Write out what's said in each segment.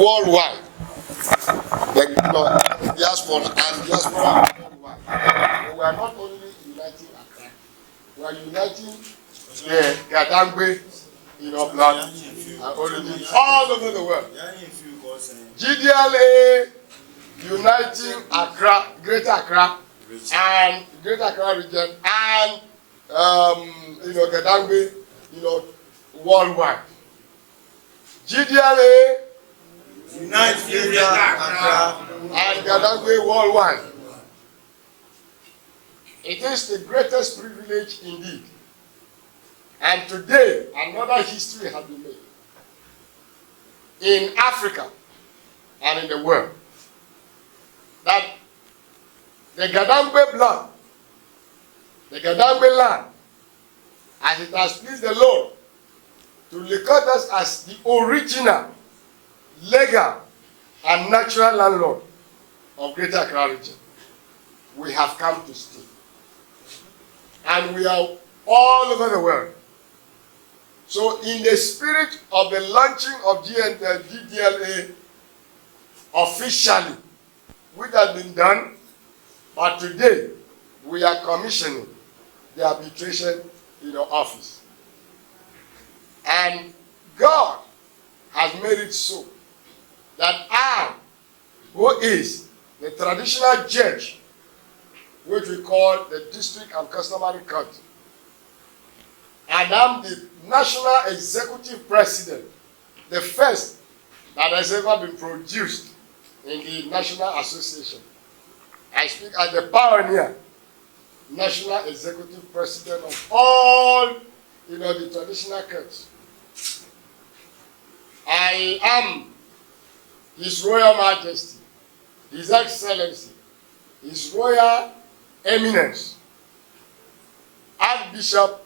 worldwide. The diaspora and diaspora worldwide. So we are not only uniting Accra, we are uniting the Gadangbe, blood, and origin all over the world. Gdla uniting Accra, Greater Accra, and Greater Accra region, and Gadangbe, worldwide. Gdla unite Greater Accra and Gadangbe worldwide. It is the greatest privilege indeed. And today, another history has been made in Africa and in the world. That the Gadangbe blood, the Gadangbe land, as it has pleased the Lord to record us as the original, legal, and natural landlord of Greater Accra region, we have come to stay. And we are all over the world. So in the spirit of the launching of Gdla officially, which has been done, but today we are commissioning the arbitration office. And God has made it so that I, who is the traditional judge, which we call the district and customary court, and I'm the national executive president, the first that has ever been produced in the National Association. I speak as the pioneer, national executive president of all, the traditional courts. I am His Royal Majesty, His Excellency, His Royal Eminence, Archbishop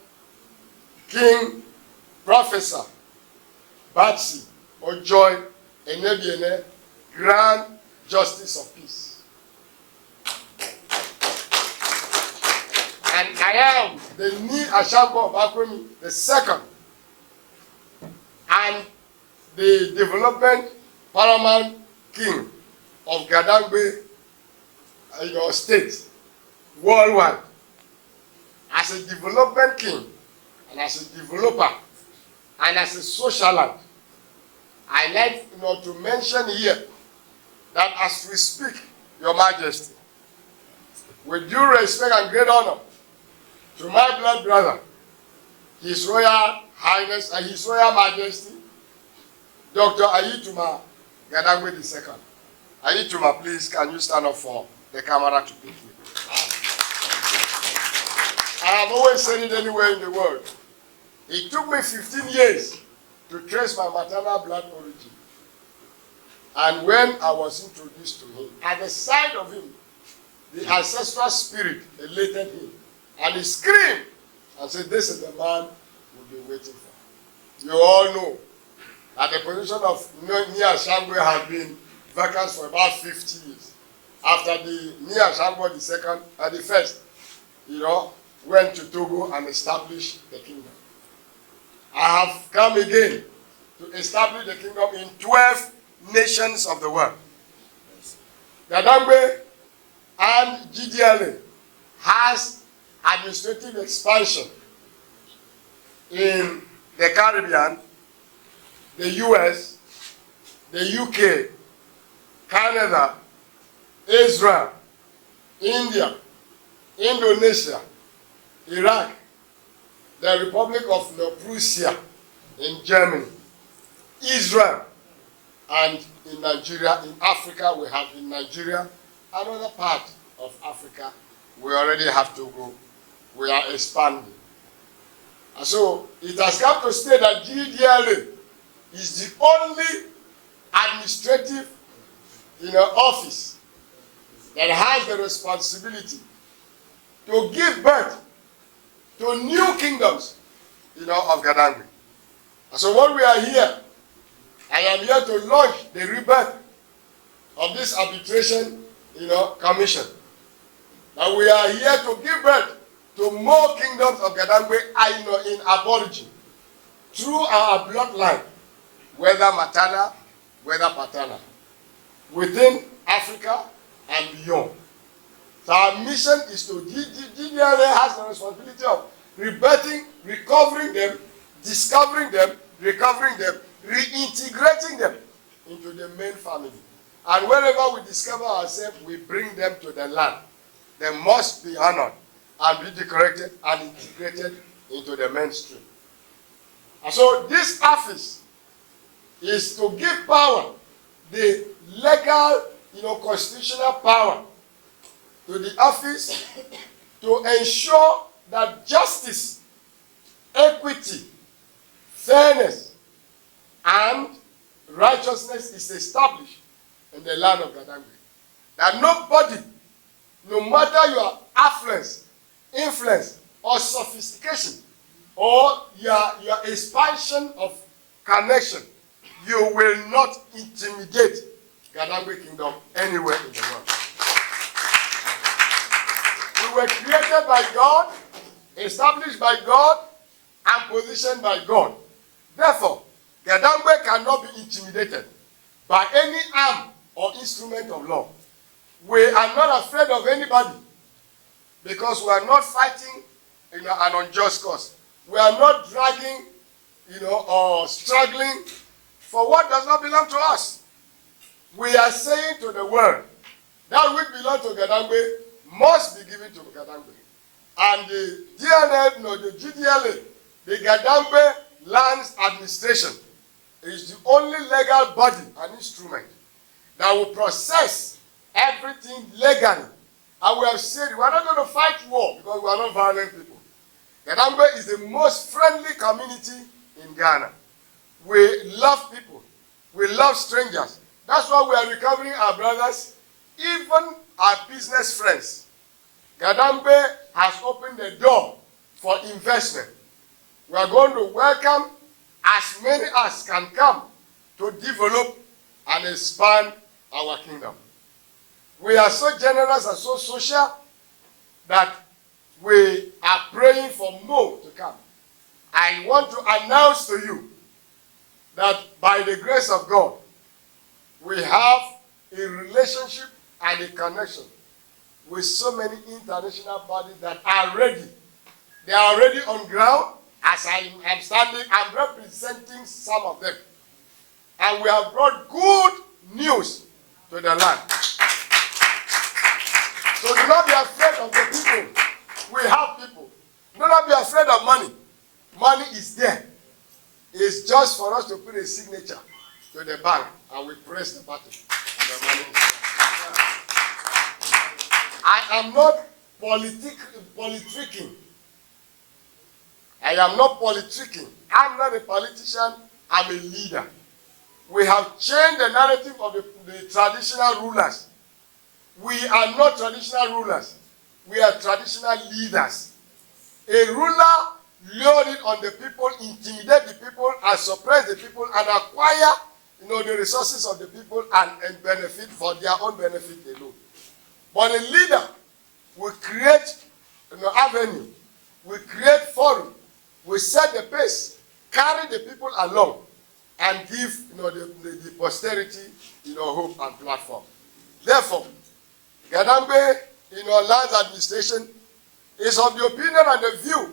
King Professor Batsy Ojoy Enebiene, Grand Justice of Peace. And I am the Ni Ashambo of Akwemi, the second, and the Development Paramount King of Gadangbe, state, worldwide. As a development king, and as a developer, and as a socialite, I like to mention here that as we speak, Your Majesty, with due respect and great honor to my blood brother, His Royal Highness and His Royal Majesty, Dr. Ayituma Gadangbe II. Ayituma, please, can you stand up for the camera to pick me? I have always said it anywhere in the world. It took me 15 years to trace my maternal blood origin. And when I was introduced to him, at the sight of him, the ancestral spirit elated him. And he screamed and said, "This is the man we've been waiting for." You all know that the position of Nia Shangwe has been vacant for about 50 years. After the Nia Shangwe the first, went to Togo and established the kingdom. I have come again to establish the kingdom in 12 nations of the world. Gadangbe and Gdla has administrative expansion in the Caribbean, the US, the UK, Canada, Israel, India, Indonesia, Iraq, the Republic of Prussia in Germany, Israel, and in Nigeria. In Africa, we have in Nigeria, another part of Africa, we already have Togo. We are expanding. And so it has come to stay that Gdla is the only administrative office that has the responsibility to give birth to new kingdoms of Gadangbe. And so when we are here, I am here to launch the rebirth of this arbitration commission. And we are here to give birth to more kingdoms of Gadangbe in Aborigine through our bloodline, whether maternal, whether paternal, within Africa and beyond. So our mission is to, Gdla has the responsibility of rebirthing, recovering them, discovering them, recovering them, reintegrating them into the main family. And wherever we discover ourselves, we bring them to the land. They must be honored and be decorated and integrated into the mainstream. And so this office is to give power, the legal, constitutional power to the office to ensure that justice, equity, fairness, and righteousness is established in the land of Gdla. That nobody, no matter your affluence, influence, or sophistication, or your expansion of connection, you will not intimidate Gdla Kingdom anywhere in the world. We were created by God, established by God, and positioned by God. Therefore, Gdla cannot be intimidated by any arm or instrument of law. We are not afraid of anybody because we are not fighting an unjust cause. We are not dragging, or struggling for what does not belong to us. We are saying to the world that which belongs to Gdla must be given to Gdla. And the Gdla, the Gdla Launch Adr, is the only legal body and instrument that will process everything legally. And we have said we are not going to fight war because we are not violent people. Gdla is the most friendly community in Ghana. We love people. We love strangers. That's why we are recovering our brothers, even our business friends. Gdla has opened the door for investment. We are going to welcome as many as can come to develop and expand our kingdom. We are so generous and so social that we are praying for more to come. I want to announce to you that by the grace of God, we have a relationship and a connection with so many international bodies that are ready. They are already on ground. As I am standing, I'm representing some of them. And we have brought good news to the land. So do not be afraid of the people. We have people. Do not be afraid of money. Money is there. It's just for us to put a signature to the bank and we press the button and the money is there. I am not politicking. I am not politicking. I'm not a politician. I'm a leader. We have changed the narrative of the traditional rulers. We are not traditional rulers. We are traditional leaders. A ruler lord it on the people, intimidate the people, and suppress the people, and acquire, the resources of the people and benefit for their own benefit alone. But a leader will create avenue, will create forum, will set the pace, carry the people along, and give the posterity hope and platform. Therefore, Gdla Launch Adr is of the opinion and the view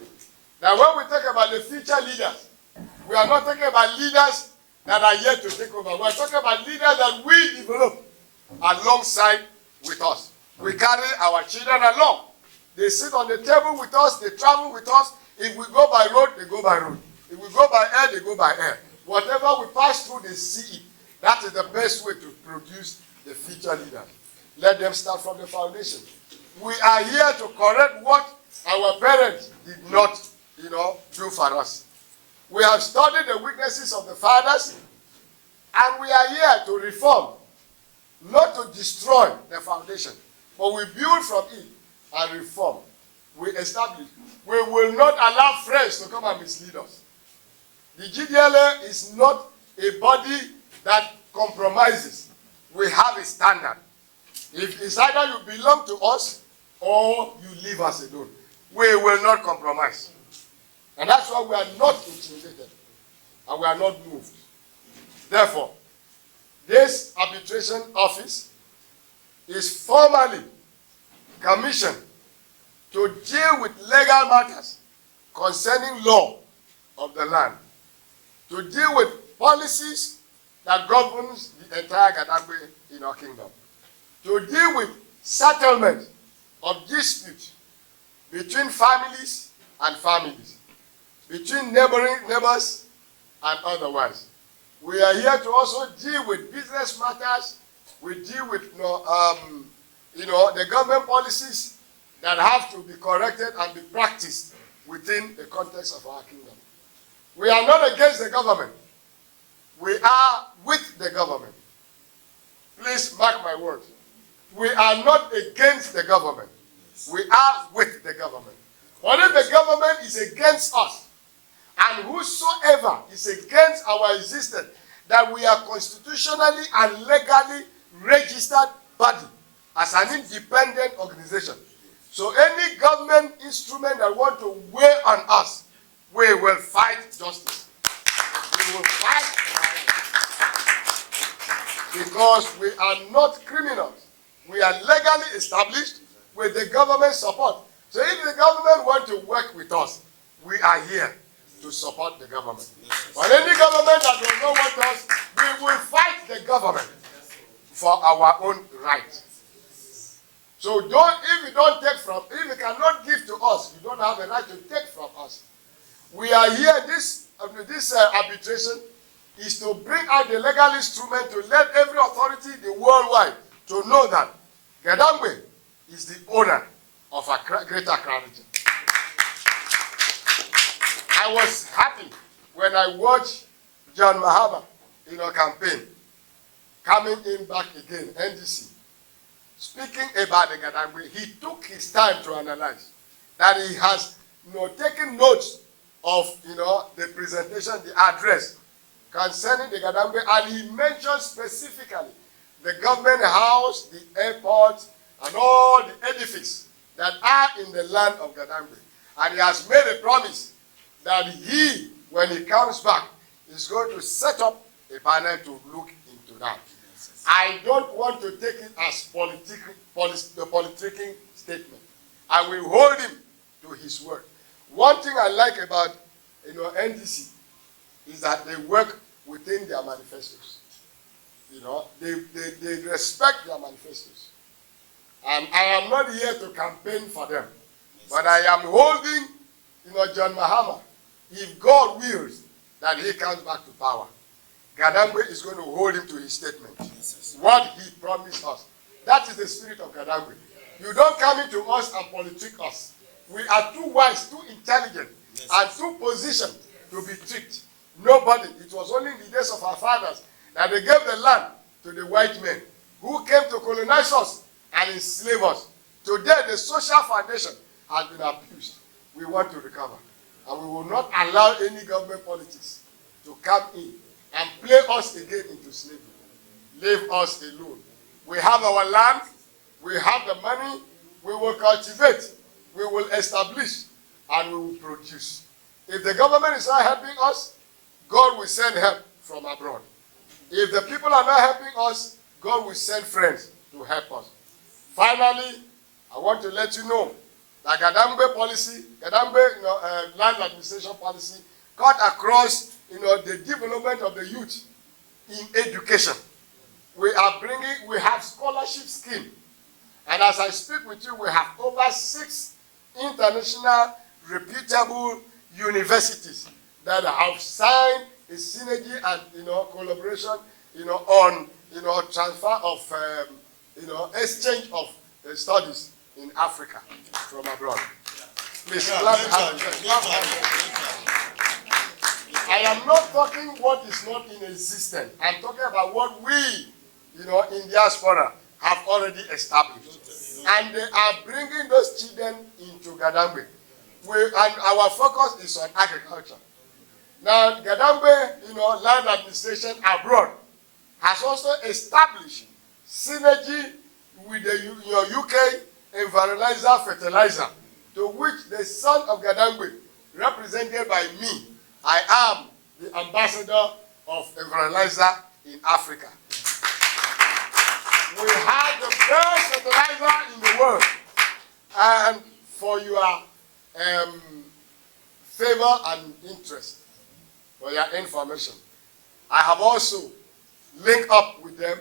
that when we talk about the future leaders, we are not talking about leaders that are yet to take over. We are talking about leaders that we develop alongside with us. We carry our children along. They sit on the table with us, they travel with us. If we go by road, they go by road. If we go by air, they go by air. Whatever we pass through, they see it. That is the best way to produce the future leaders. Let them start from the foundation. We are here to correct what our parents did not, do for us. We have studied the weaknesses of the fathers, and we are here to reform, not to destroy the foundation, but we build from it and reform. We establish. We will not allow friends to come and mislead us. The Gdla is not a body that compromises. We have a standard. If it's either you belong to us or you leave us alone. We will not compromise. And that's why we are not intimidated and we are not moved. Therefore, This arbitration office is formally commissioned to deal with legal matters concerning law of the land, to deal with policies that governs the entire Gdla in our kingdom, to deal with settlement of disputes between families and families, between neighbors and otherwise. We are here to also deal with business matters. We deal with the government policies that have to be corrected and be practiced within the context of our kingdom. We are not against the government. We are with the government. Please mark my words. We are not against the government. We are with the government. But if the government is against us, and whosoever is against our existence, that we are constitutionally and legally registered body as an independent organization. So any government instrument that want to weigh on us, we will fight justice. We will fight for our rights. Because we are not criminals. We are legally established with the government support. So if the government want to work with us, we are here to support the government. But any government that does not want us, we will fight the government for our own right. So if you cannot give to us, you don't have a right to take from us. We are here, this arbitration is to bring out the legal instrument to let every authority the worldwide to know that Gdla is the owner of a greater crown region. I was happy when I watched John Mahama in our campaign, coming in back again, NDC, speaking about the Gdla. He took his time to analyze that he has taken notes of the presentation, the address concerning the Gdla, and he mentioned specifically the government house, the airport, and all the edifices that are in the land of Gdla. And he has made a promise that he, when he comes back, is going to set up a panel to look into that. I don't want to take it as the politicking statement. I will hold him to his word. One thing I like about NDC is that they work within their manifestos. They respect their manifestos. And I am not here to campaign for them, but I am holding John Mahama. If God wills that he comes back to power, Gdla is going to hold him to his statement. What he promised us. That is the spirit of Gdla. You don't come into us and politic us. We are too wise, too intelligent, and too positioned to be tricked. Nobody. It was only in the days of our fathers that they gave the land to the white men who came to colonize us and enslave us. Today, the social foundation has been abused. We want to recover. And we will not allow any government politics to come in and play us again into slavery. Leave us alone. We have our land. We have the money. We will cultivate. We will establish. And we will produce. If the government is not helping us, God will send help from abroad. If the people are not helping us, God will send friends to help us. Finally, I want to let you know that Gdla policy, Gdla land administration policy, cut across the development of the youth in education. We have scholarship scheme. And as I speak with you, we have over 6 international reputable universities that have signed a synergy and collaboration on transfer of exchange of studies in Africa from abroad. Please clap hands. I am not talking what is not in existence. I'm talking about what we, in diaspora have already established. And they are bringing those children into Gdla. And our focus is on agriculture. Now, Gdla, land administration abroad has also established synergy with the UK environmental fertilizer, to which the son of Gdla, represented by me, I am the ambassador of environmental in Africa. We have the best fertilizer in the world. And for your favor and interest, for your information, I have also linked up with them,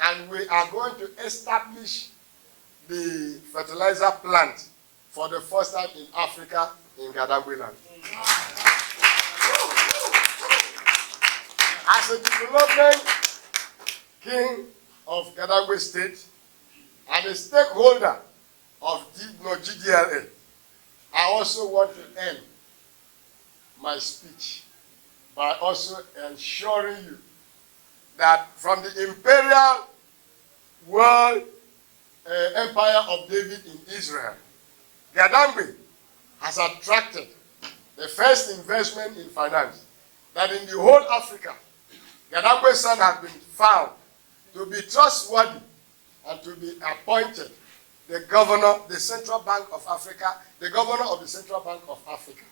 and we are going to establish the fertilizer plant for the first time in Africa in Gdla Land. As a development king of Gdla State and a stakeholder of Gdla, I also want to end my speech by also ensuring you that from the imperial world empire of David in Israel, Gdla has attracted the first investment in finance, that in the whole Africa, Gdla's son has been found to be trustworthy and to be appointed the governor, the Central Bank of Africa, the governor of the Central Bank of Africa.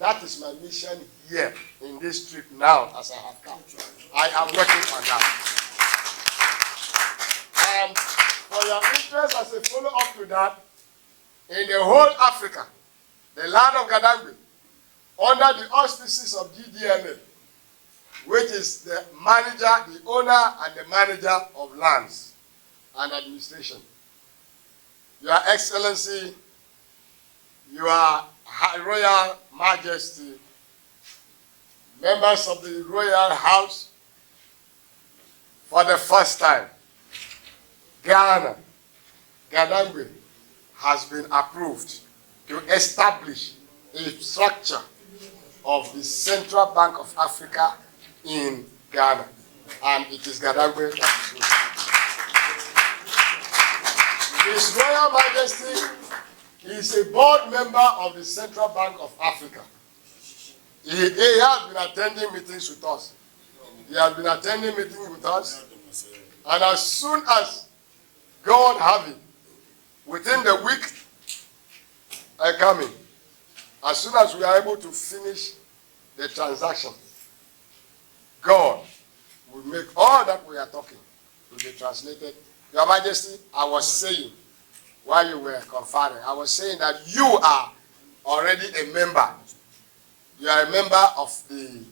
That is my mission here in this trip now as I have come. I am working on that. And for your interest as a follow-up to that, in the whole Africa, the land of Gdla, under the auspices of Gdla, which is the manager, the owner, and the manager of lands and administration. Your Excellency, Your Royal Majesty, members of the Royal House, for the first time, Gdla has been approved to establish a structure of the Central Bank of Africa in Ghana, and it is Gdla that is. His Royal Majesty is a board member of the Central Bank of Africa. He has been attending meetings with us. He has been attending meetings with us, and as soon as God have it, within the week coming, as soon as we are able to finish the transaction, God will make all that we are talking to be translated. Your Majesty, I was saying, while you were conferring, I was saying that you are already a member. You are a member of the,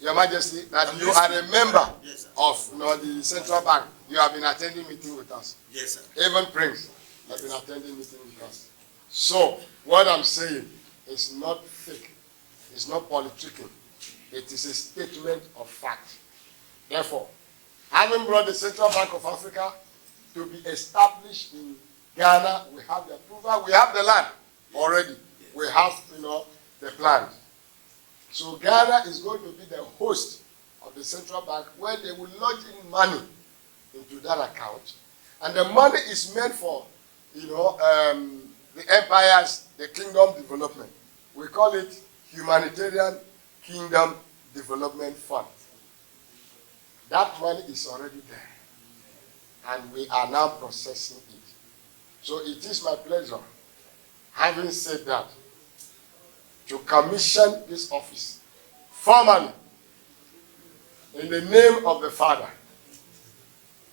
Your Majesty, that you are a member of the Central Bank. You have been attending meetings with us. Yes, sir. Even Prince has been attending meetings with us. So, what I'm saying is not fake. It's not politicking. It is a statement of fact. Therefore, having brought the Central Bank of Africa to be established in Ghana, we have the approval, we have the land already. We have, the plans. So Ghana is going to be the host of the Central Bank, where they will lodge in money into that account. And the money is meant for, the empires, the kingdom development. We call it Humanitarian Kingdom Development Fund. That money is already there, and we are now processing it. So it is my pleasure, having said that, to commission this office formally in the name of the Father,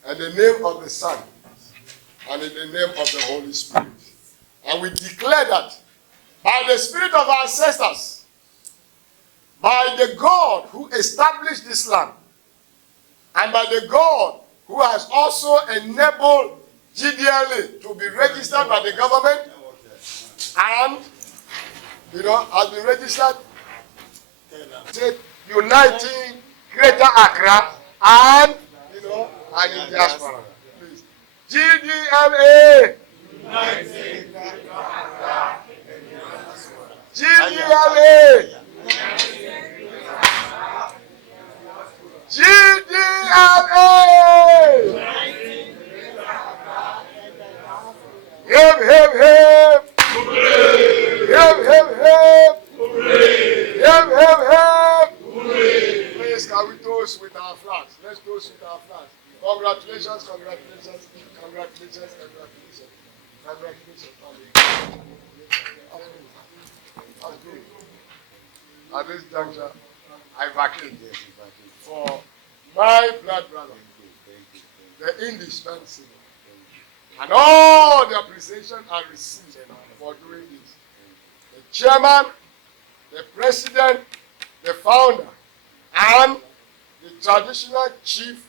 and the name of the Son, and in the name of the Holy Spirit. And we declare that by the Spirit of our ancestors, by the God who established this land, and by the God who has also enabled Gdla to be registered by the government, and has been registered, uniting Greater Accra and in diaspora. Please. Gdla! Gdla! Gdla! Hip, hip, hip! Hip, hip, hip! Hip, hip, hip! Please, can we toast with our flags? Let's toast with our flags. Congratulations, congratulations, congratulations, congratulations. Congratulations. At this juncture, I vacate for my blood brother, the indispensable. And all the appreciation I received for doing this. The chairman, the president, the founder, and the traditional chief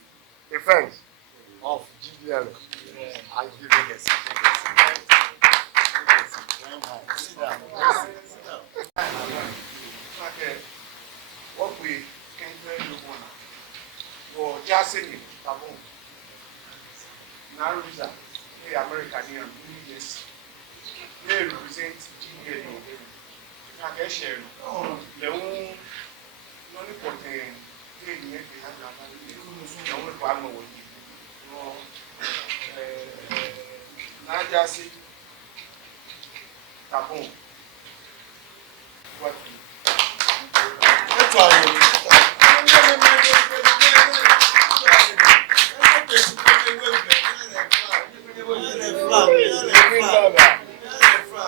defense of Gdla. I give you this. Sit down. Okay. What we can tell you for just saying taboo. Now reason the American Union yes. They represent Gdla. I can share. The one only contain the only family with you. Now just say taboo. What? That's why.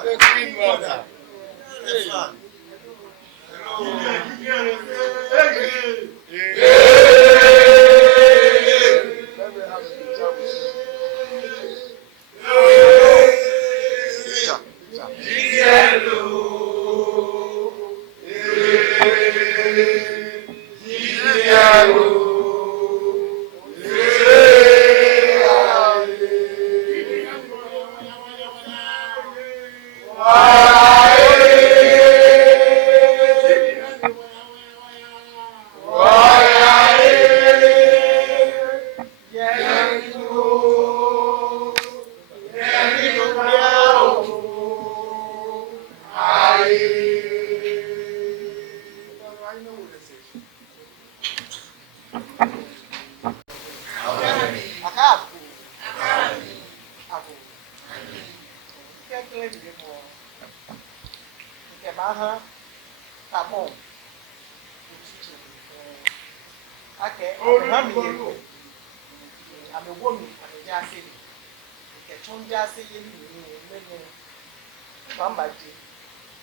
The Queen Mother.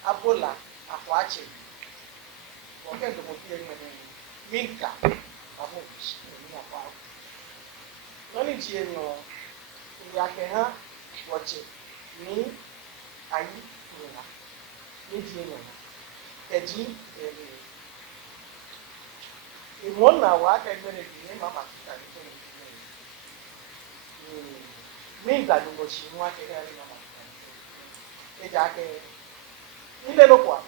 Abola akwache wakendo mopia minka abo ni akwa noni jienyo yake ha wache ni ayi nuna ni jienyo keji imona wa ka gbere ni mama tuta ni minka do mo shi nwa ke ga ni mama tuta eja ke ile no kwa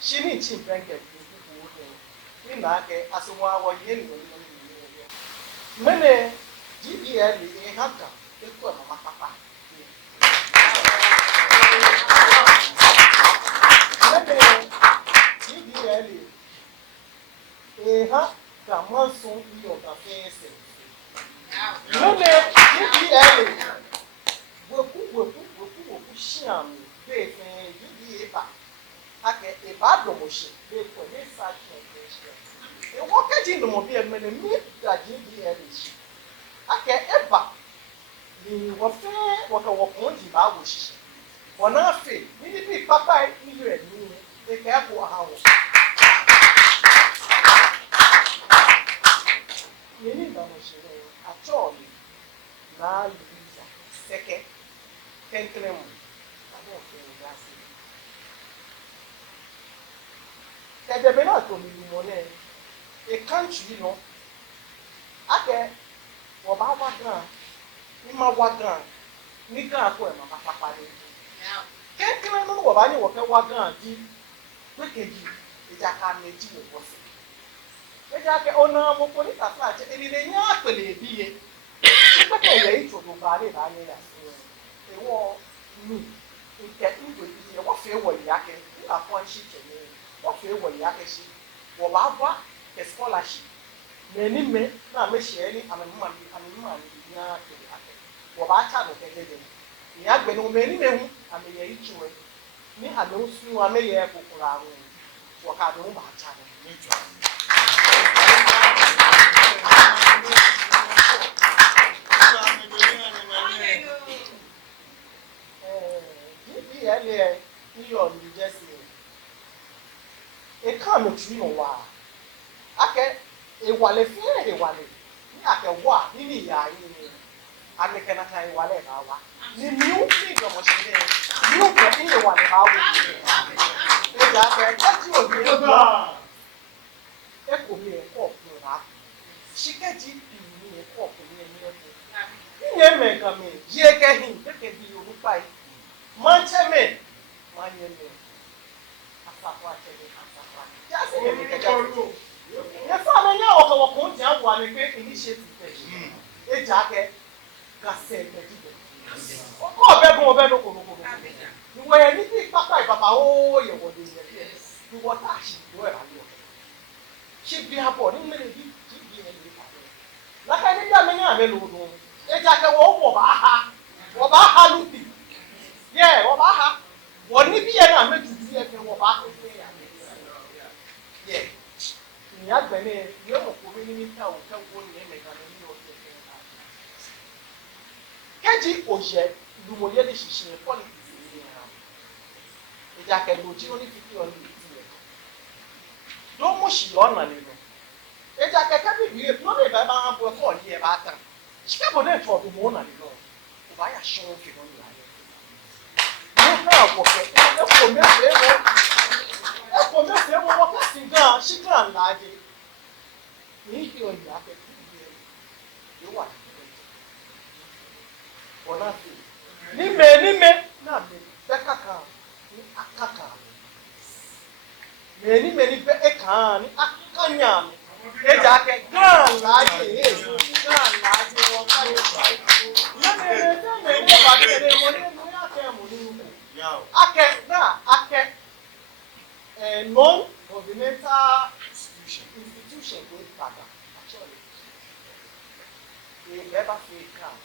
shini chimpenke ni na ke aswa wa yeni ni mene Gdla e haka e ko mama papa mene Gdla e ha ka manso iyo ka fese mene Gdla woku shiam befen Gdla ake ebadomoshi be ko ne sa e wokeji ndo mo bi emene mi da Gdla shi ake eba ni wo fe wo ka wo kon di ba wo shi wona fe ni bi papa ni re ni e ka ko ha wo ni ndo mo shi acholi na luisa seke kenkremu abo fe ngasi Developmental money a country no ake wo ba wa gan ni ma wa gan ni gan ko e ma papa ni kekere no wo ba ni wo ke wa gan di wekeji eja ka meji wo bo se eja ke ona mo ko ni ta fla je eni le nya pele biye pe ke ye ito do ba re ba ni la e wo ni nke ngwe bi e wo fe wo ya ke ni la pon shi je ni wo fe wo ya ke shi wo ba wa ke scholarship many men na me share ni amemma ni nya ke ake wo ba cha no ke de ni agbe no many men hu ame ye ichiwe ni ame usu ame ye kokura hu wo ka do ba cha no ni jo Gdla ni yo ni jesi e ka me tu no wa ake e wale fi e wale ni ake wa nini ya yini ameke na kan wale na wa ni new freedom o se new ko ile wa na wa e ja ke ti o bi e ko mi e ko fun ra shikeji pi ni e ko fun ni e ni e me ka me je ke hin ke bi o pa manche me manye me asapwa chele asapwa ja se me ke ja ye fa me nya o ko ja wa ni pe initiative pe e ja ke ka se pe ti o ko be gun o be no ko ni wo ye ni ti papa baba o ye wo de ye ni wo ta shi wo e ba yo shi bi abo ni me bi ti bi e ni pa la ka ni ja me nya me lo do e ja ke wo ba ha lu ti ye wo ba ha wo ni bi ye na me tu ye ke wo ba ha ye ni agbe ni ye mo ko ni mi ta o ka wo ni me ka ni o se keji oje lu mo ye ni sisi politics ni ha e ja ke lo ji oni 50 on ni ti ye do mo si yo na ni no e ja ke bi bi no be ba ma bo so ni e ba tan sika bo na to bi mo na ni no o ba ya show fi no ni la na ko ke e ko me se wo ka sin gan shi kan la je ni ki o ya ke yo wa ona fi ni me na me be kaka ni akaka me ni be e kan ni akanya mi e ja ke gan la je gan la je wo ka yo me ba ke mo ni mo ya ke mo ni ake na ake non-governmental institution go pada actually e never fit come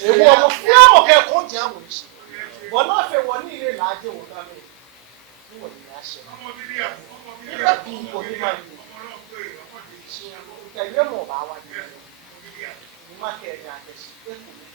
e wo mo fi o ke ko je awon ise bo na fe wo ni ile la je wo ga me ni wo ni a se ni ba bi ko ni ma ni ke ye mo ba wa ni ma ke ja ke si e ko ni